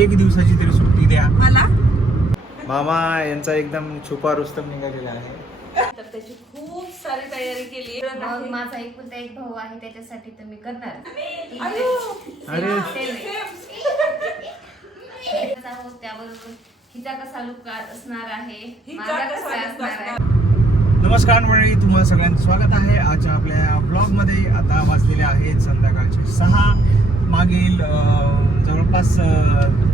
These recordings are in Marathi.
एक दिवसाची तरी सुट्टी द्या मला. मामा यांचा एकदम छुपा रुस्तम निघालेला आहे. तर त्याची खूप सारी तयारी केली. मग माझा एकुलता एक भाऊ आहे त्याच्यासाठी तर मी करणार. अरे त्याबरोबर हिचा कसा लुक असणार आहे, माझा कसा असणार आहे. नमस्कार मंडळी, तुम्हाला सगळ्यांचं स्वागत आहे आजच्या आपल्या ब्लॉगमध्ये. आता वाजलेले आहेत संध्याकाळचे 6. मागील जवळपास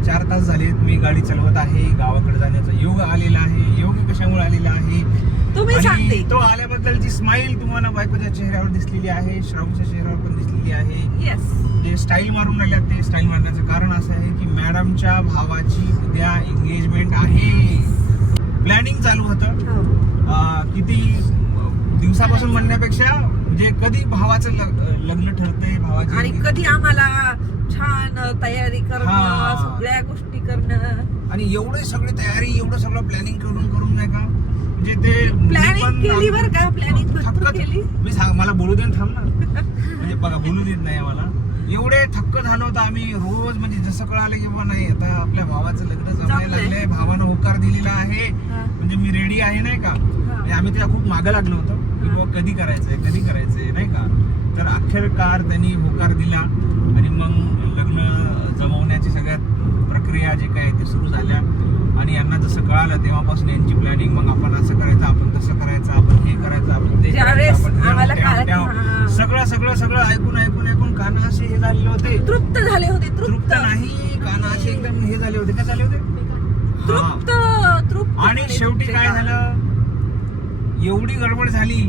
4 तास झालेत मी गाडी चालवत आहे. गावाकडे जाण्याचा योग आलेला आहे. योग कशामुळे आलेला आहे तुम्ही सांगते. तो आल्याबद्दलची स्माइल तुम्हाला बायकोच्या चेहऱ्यावर दिसलेली आहे, श्रावणच्या चेहऱ्यावर पण दिसलेली आहे. येस. जे स्टाईल मारून राहिल्या ते स्टाईल मारण्याचं कारण असं आहे की मॅडमच्या भावाची उद्या एंगेजमेंट आहे. प्लॅनिंग चालू होतं किती दिवसापासून म्हणण्यापेक्षा म्हणजे कधी भावाचं लग्न ठरतंय, भावाची आणि कधी आम्हाला छान तयारी करणं, सगळ्या गोष्टी करणं आणि एवढे सगळी तयारी, एवढं सगळं प्लॅनिंग करून नाही का, म्हणजे ते प्लॅनिंग केली बरं का, प्लॅनिंग भरपूर केली. मी सांग, मला बोलू दे थांब ना. म्हणजे बघा, बोलू देत नाही मला. एवढे थक्क झालो होतो आम्ही रोज. म्हणजे जसं कळालं की बाबा नाही आता आपल्या भावाचं लग्न जमायला लागलंय, भावानं होकार दिलेला आहे, म्हणजे मी रेडी आहे नाही का. आम्ही त्याला खूप मागं लागलो होतो की बाबा कधी करायचंय नाही का. तर अखेरकार त्यांनी होकार दिला आणि मग लग्न जमवण्याची सगळ्यात प्रक्रिया जे काय ते सुरू झाल्या. आणि यांना जसं कळालं तेव्हापासून यांची प्लॅनिंग, मग आपण असं करायचं, आपण तसं करायचं, आपण हे करायचं, आपण ते करायचं, सगळं ऐकून काना असे हे झालेले होते, तृप्त झाले होते. तृप्त नाही, काना असे एकदम हे झाले होते. काय झाले होते? तृप्त. आणि शेवटी काय झालं, एवढी गडबड झाली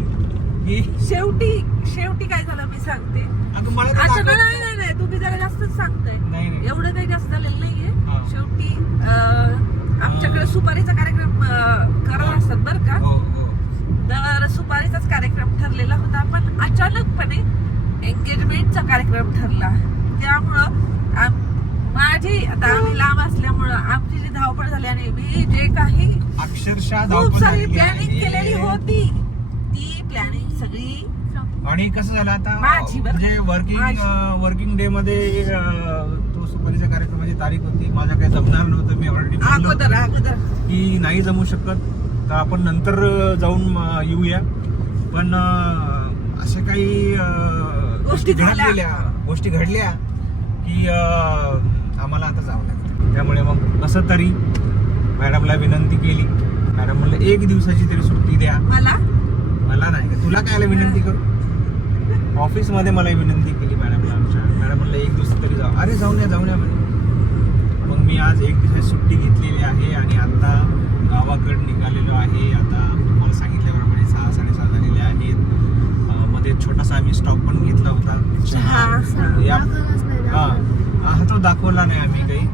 की शेवटी काय झालं मी सांगते. अगं मला अच्छा नाही तुम्ही जरा जास्तच सांगताय. नाही. एवढं काही जास्त झालेलं नाहीये. हा. शेवटी आमच्याकडे सुपारीचा कार्यक्रम करत असतात बरं का. हो. तर सुपारीचाच कार्यक्रम ठरलेला होता, पण अचानकपणे एंगेजमेंटचा कार्यक्रम ठरला. त्यामुळं माझी आता आम्ही लांब असल्यामुळं आमची जी धावपळ झाली आणि मी जे काही अक्षरशः खूप सारी प्लॅनिंग केलेली होती, ती प्लॅनिंग सगळी. आणि कसं झालं आता, माझी बरं. म्हणजे वर्किंग डे मध्ये तो सुपारीच्या कार्यक्रमाची तारीख होती. माझ्या काही जमणार नव्हतं. मी ऑलरेडी अगोदर की नाही जमू शकत, तर आपण नंतर जाऊन येऊया. पण अशा काही गोष्टी घडल्या की आम्हाला आता जावं लागतं. त्यामुळे मग कसं तरी मॅडमला विनंती केली. मॅडम म्हणलं एक दिवसाची तरी सुट्टी द्या मला नाही. तुला काय विनंती करू, ऑफिस मध्ये मला विनंती केली मॅडमला. मॅडम म्हणलं एक दिवस तरी जाऊ. अरे जाऊन या म्हणे. मग मी आज एक दिवसाची सुट्टी घेतलेली आहे आणि आता गावाकडे निघालेलो आहे. आता तुम्हाला सांगितल्याप्रमाणे 6-6:30 झालेले आहेत. मध्ये छोटासा आम्ही स्टॉप पण घेतला होता. हा तो दाखवला नाही आम्ही काही.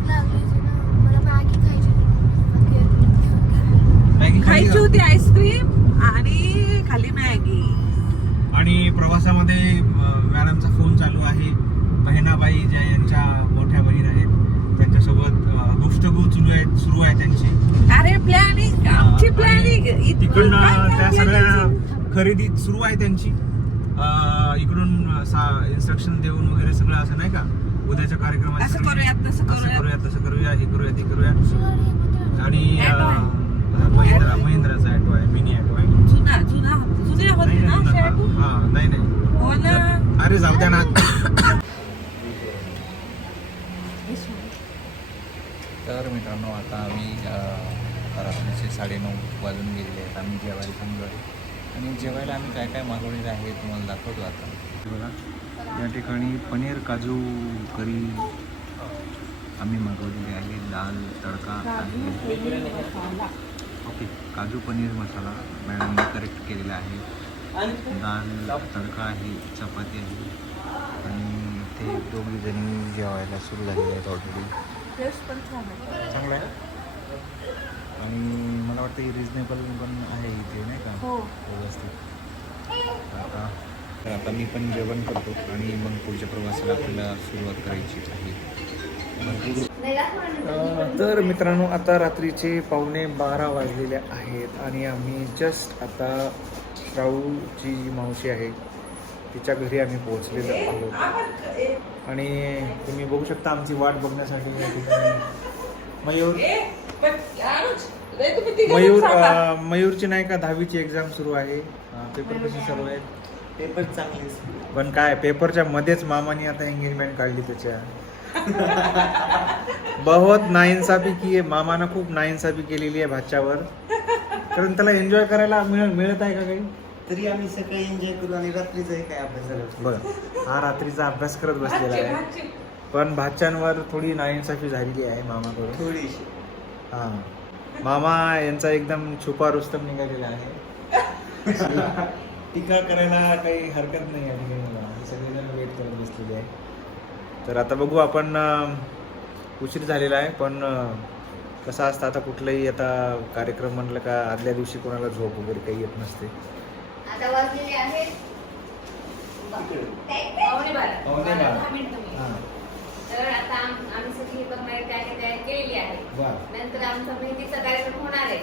मॅगी खायची होती, आईस्क्रीम आणि खाली मॅगी. आणि प्रवासामध्ये मॅडमचा फोन चालू आहे. बहिणाबाई ज्या यांच्या मोठ्या बहीण आहेत त्यांच्यासोबत गुफ्तगू सुरू आहे त्यांची. अरे प्लॅनिंग, आमची प्लॅनिंग तिकडनं त्या सगळ्या खरेदी सुरू आहे त्यांची. इकडून इन्स्ट्रक्शन देऊन वगैरे सगळं असं नाही का, उद्याच्या कार्यक्रमात असं करूयात, तसं करूया, हे करूया. आणि महिंद्राचा ॲटो आहे, मिनी ॲटो आहे. जुन्या होते ना. नाही हो ना. अरे जाऊ द्या ना. तर मित्रांनो, आता आम्ही रात्रीचे 9:30 वाजून गेलेले आहेत. आम्ही जेवायला थांबलो आहे आणि जेवायला आम्ही काय काय मागवलेलं आहे तुम्हाला दाखवतो आता. बघा, या ठिकाणी पनीर काजू करी आम्ही मागवलेली आहे. दाल तडका आहे. ओके, काजू पनीर मसाला मॅडमने करेक्ट केलेला आहे. दाल तडका आहे, चपाती आहे आणि ते दोघी जणी जेवायला सुरू झालेले आहेत ऑलरेडी. टेस्ट पण छान आहे, चांगलं आहे. आणि मला वाटतं ही रिजनेबल पण आहे इथे नाही का. हो, व्यवस्थित. आता मी पण जेवण करतो आणि मग पुढच्या प्रवासाला आपल्याला सुरुवात करायची आहे. तर मित्रांनो, आता रात्रीचे 11:15 वाजलेले आहेत आणि आम्ही जस्ट आता श्राऊची मावशी आहे तिच्या घरी आम्ही पोहोचलेलो आहोत आणि तुम्ही बघू शकता आमची वाट बघण्यासाठी या ठिकाणी मयूरची नाही का 10वीची एक्झाम सुरू आहे. पेपर कसे चालू आहेत? पेपर चांगले. पण काय पेपरच्या मध्येच मामाने आता एंगेजमेंट काढली त्याच्या. बहुत नाइंसाफी की आहे. मामानं खूप नाइंसाफी केलेली आहे भाच्यावर. कारण त्याला एन्जॉय करायला मिळत आहे का काही? तरी आम्ही सकाळी एन्जॉय करू आणि रात्रीचा काय अभ्यास झाला. बरं, हा रात्रीचा अभ्यास करत बसलेला आहे. पण भाच्यांवर थोडी नाइंसाफी झालेली आहे मामाकडून थोडीशी. हा, मामा यांचा एकदम छुपा रुस्तम निघालेला आहे. टीका करायला काही हरकत नाही या ठिकाणी मला. सगळेजण वेट करत बसलेले आहे. तर आता बघू आपण. उशीर झालेला आहे पण कसं असतं आता कुठलाही आता कार्यक्रम म्हणलं का आदल्या दिवशी कोणाला झोप वगैरे काही येत नसते. आता वाजलेले आहेत पावणे बारा. पावणे बारा. 10 मिनिटं. हां, तर आता आम्ही सगळी बघणारे काय तयारी केलेली आहे. बरं. नंतर आमचा मेहंदीचा कार्यक्रम होणार आहे.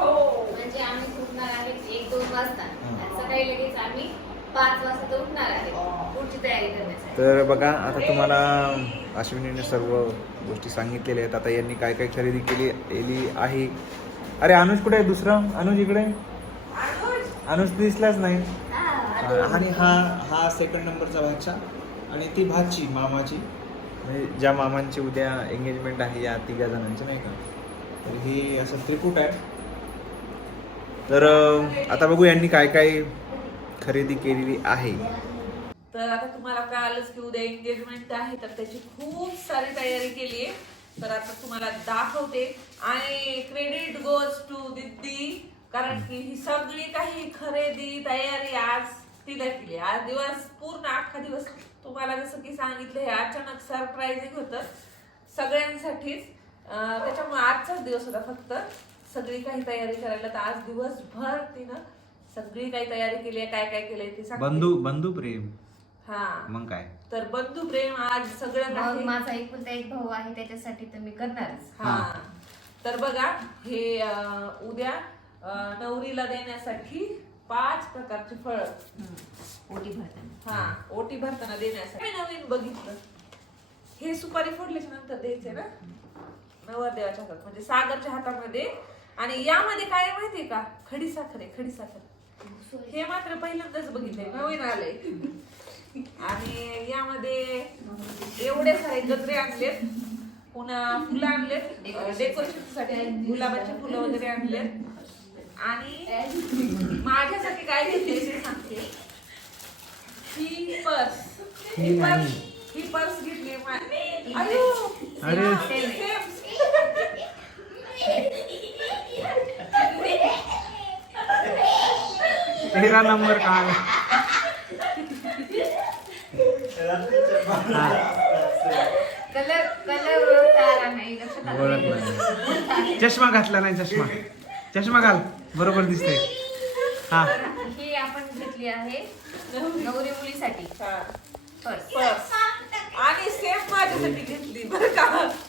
म्हणजे आम्ही उठणार आहे 1-2 वाजता आणि सकाळी लगेच आम्ही 5 वाजता उठणार आहे पुढची तयारी करण्यासाठी. तर बघा आता तुम्हाला अश्विनीने सर्व गोष्टी सांगितलेल्या आहेत. आता यांनी काय काय खरेदी केली आहे. अरे अनुज कुठे आहे? दुसरा अनुज इकडे. अनुज दिसलाच नाही. आणि हा सेकंड नंबरचा भाचा आणि ती भाची मामाची, म्हणजे ज्या मामांची उद्या एंगेजमेंट आहे या 3 जणांची नाही का. तर ही असं त्रिकूट आहे. तर आता बघू यांनी काय काय खरेदी केलेली आहे. तर आता तुम्हाला कळालंच की उद्या एंगेजमेंट आहे तर त्याची खूप सारी तयारी केली आहे. तर आता तुम्हाला दाखवते आणि क्रेडिट गोज टू दीदी, कारण की ही सगळी काही खरेदी तयारी आज तिला केली. आज दिवस पूर्ण अख्खा दिवस तुम्हाला जसं की सांगितलं हे अचानक सरप्राइजिंग होतं सगळ्यांसाठीच. त्याच्यामुळे आजचाच दिवस होता फक्त सगळी काही तयारी करायला. तर आज दिवसभर तिनं सगळी काही तयारी केली आहे. काय काय केलंय ते सांगते. बंधू प्रेम. हा, मग काय तर बंधू प्रेम आज सगळं मग काही. माझा एकुलता एक भाऊ आहे त्याच्यासाठी तर मी करणारच. हा, तर बघा हे उद्या नवरीला देण्यासाठी 5 प्रकारची फळं ओटी भरताना. हा ओटी भरताना देण्यासाठी. मी नवीन बघितलं हे सुपारी फोडल्याच्या नंतर द्यायचे ना नवरदेवाच्या हातात, म्हणजे सागरच्या हातामध्ये. आणि यामध्ये काय आहे माहितीये का? खडी साखर आहे. खडी साखर हे मात्र पहिल्यांदाच बघितलंय, नवीन आलंय. आणि यामध्ये एवढे सारे गजरे आणलेत, पुन्हा फुलं आणलेत डेकोरेशन साठी, गुलाबाची फुलं वगैरे आणलेत. आणि माझ्यासाठी काय घेतले ते सांगते. ही पर्स घेतली. तेरा नंबर काय चष्मा घातला नाही. चष्मा घाल बरोबर दिसते. हा, ही आपण घेतली आहे नवरी मुलीसाठी पर्स. पर्स आणि सेम माझ्यासाठी घेतली बरं का.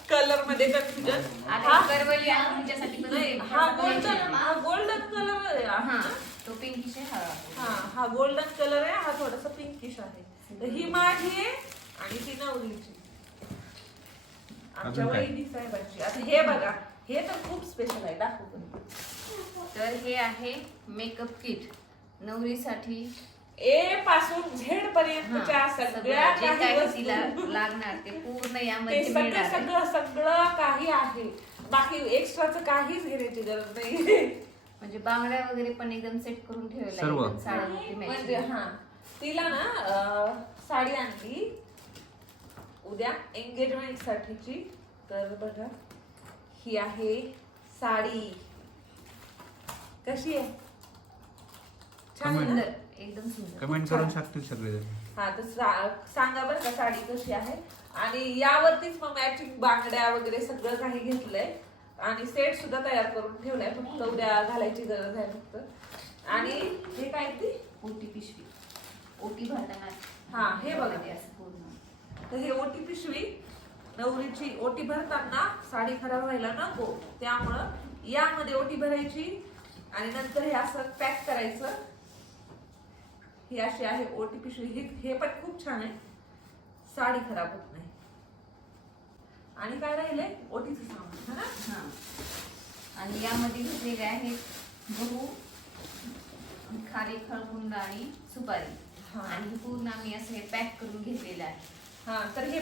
कलर मध्ये कन्फ्युजन. आता करवली आहे तुमच्यासाठी पण. हा गोल्डन कलर आहे. हा, तो पिंकिश आहे. हा गोल्डन कलर आहे. हा थोडासा पिंकिश आहे. तर ही माझी आहे आणि ती नवरीची आमच्या वहिनी साहेबांची. आता हे बघा, हे तर खूप स्पेशल आहे. दाखवतो. तर हे आहे मेकअप किट नवरीसाठी. ए पासून झेड पर्यंतच्या सगळ्या जे काही काही वस्तू तिला लागणार ते पूर्ण ते यामध्ये सगळं मिळणार आहे. सगळं सगळं काही आहे. बाकी एक्स्ट्राचं काहीच घेण्याची गरज नाही. म्हणजे बांगड्या वगैरे पण एकदम सेट करून ठेवलेल्या सर्व. एकदम साड्यांमध्ये म्हणजे matching. हा तिला ना साडी आणली उद्या एंगेजमेंट साठीची. तर बघा ही आहे साडी. कशी आहे? छान आहे ना? सुंदर, एकदम सुंदर. कमेंट करून शकतील सगळेजण. हा तर सांगा बरं का साडी कशी आहे. आणि यावरतीच मग मॅचिंग बांगड्या वगैरे सगळं काही घेतलंय आणि सेट सुद्धा तयार करून ठेवलाय. फक्त उद्या घालायची गरज आहे फक्त. आणि हे काय ती ओटी पिशवी ओटी भरताना. हा हे बघा. असं पूर्ण. तर हे ओटी पिशवी नवरीची ओटी भरताना साडी खराब व्हायला नको त्यामुळं यामध्ये ओटी भरायची आणि नंतर हे असं पॅक करायचं. ही अशी आहे ओटी पिशवी. हे पण खूप छान आहे, साडी खराब होत नाही. आणि काय राहिले ओटीचं सामान है ना. हा. आणि यामध्ये घेतलेले आहेत गहू, खारी, खळकुंड आणि सुपारी. हा. आणि हे पूर्ण आम्ही असं हे पॅक करून घेतलेलं आहे. हा, तर हे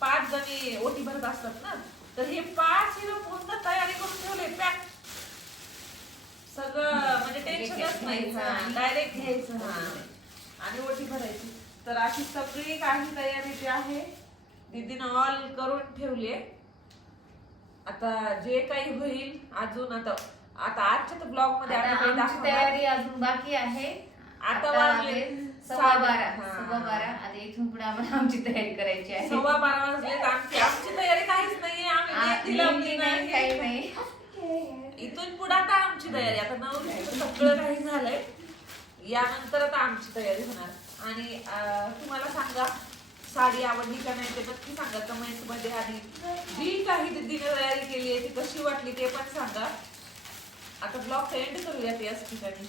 पाच जणी ओटी भरत असतात ना, तर हे 5 किलो पूर्ण तयारी करून ठेवले पॅक सगळं, म्हणजे टेन्शनच नाही. डायरेक्ट घ्यायचं आणि ओटी भरायची. तर अशी सगळी काही तयारी जी आहे दीदीनं ऑल करून ठेवली. आता जे काही होईल अजून आता आजच्या तर ब्लॉग मध्ये आता आम्ही काही आमची दाखवणार. तयारी अजून बाकी आहे. आता वाजले 12:15. हा. 12:15. आता इथून पुढे आम्हाला आमची तयारी करायची आहे. 12:15 वाजले. आमची तयारी काहीच नाहीये. आम्ही मेहंदी नाही, काही नाही. इथून पुढे आता आमची तयारी. आता नवरीचं सगळं काही झालंय, यानंतर आता आमची तयारी होणार. आणि तुम्हाला सांगा साडी आवडली का नाही ते नक्की सांगा कमेंट मध्ये. आणि जी काही दीदीने तयारी केली आहे ती कशी वाटली ते पण सांगा. आता ब्लॉग एंड करूयात याच ठिकाणी.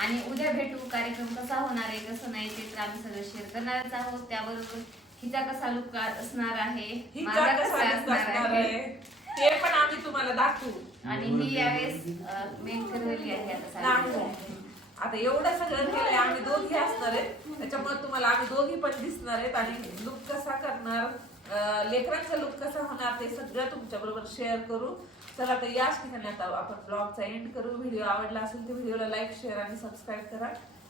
आणि उद्या भेटू. कार्यक्रम कसा होणार आहे कसं नाही ते तर आम्ही सगळं शेअर करणारच आहोत. त्याबरोबर हिचा कसा लुक असणार आहे, हिचा माझा कसा कसा look असणार असणार आहे. आहे ते पण आम्ही तुम्हाला दाखवू. आणि मी यावेळेस मेक करवली आहे आता नाही. साडी. आता एवढं सगळं केलंय. आम्ही दोघी असणार आहेत, त्याच्यामुळे तुम्हाला आम्ही दोघी पण दिसणार आहेत. आणि लुक कसा करणार, लेकरांचा लुक कसा होणार ते सगळं तुमच्या बरोबर शेअर करू. चला तर याच ठिकाणी आता आपण ब्लॉगचा एंड करू. व्हिडिओ आवडला असेल तर व्हिडिओला लाईक, शेअर आणि सबस्क्राईब करा.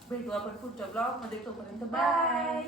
भेटू आपण पुढच्या ब्लॉग मध्ये. तोपर्यंत बाय.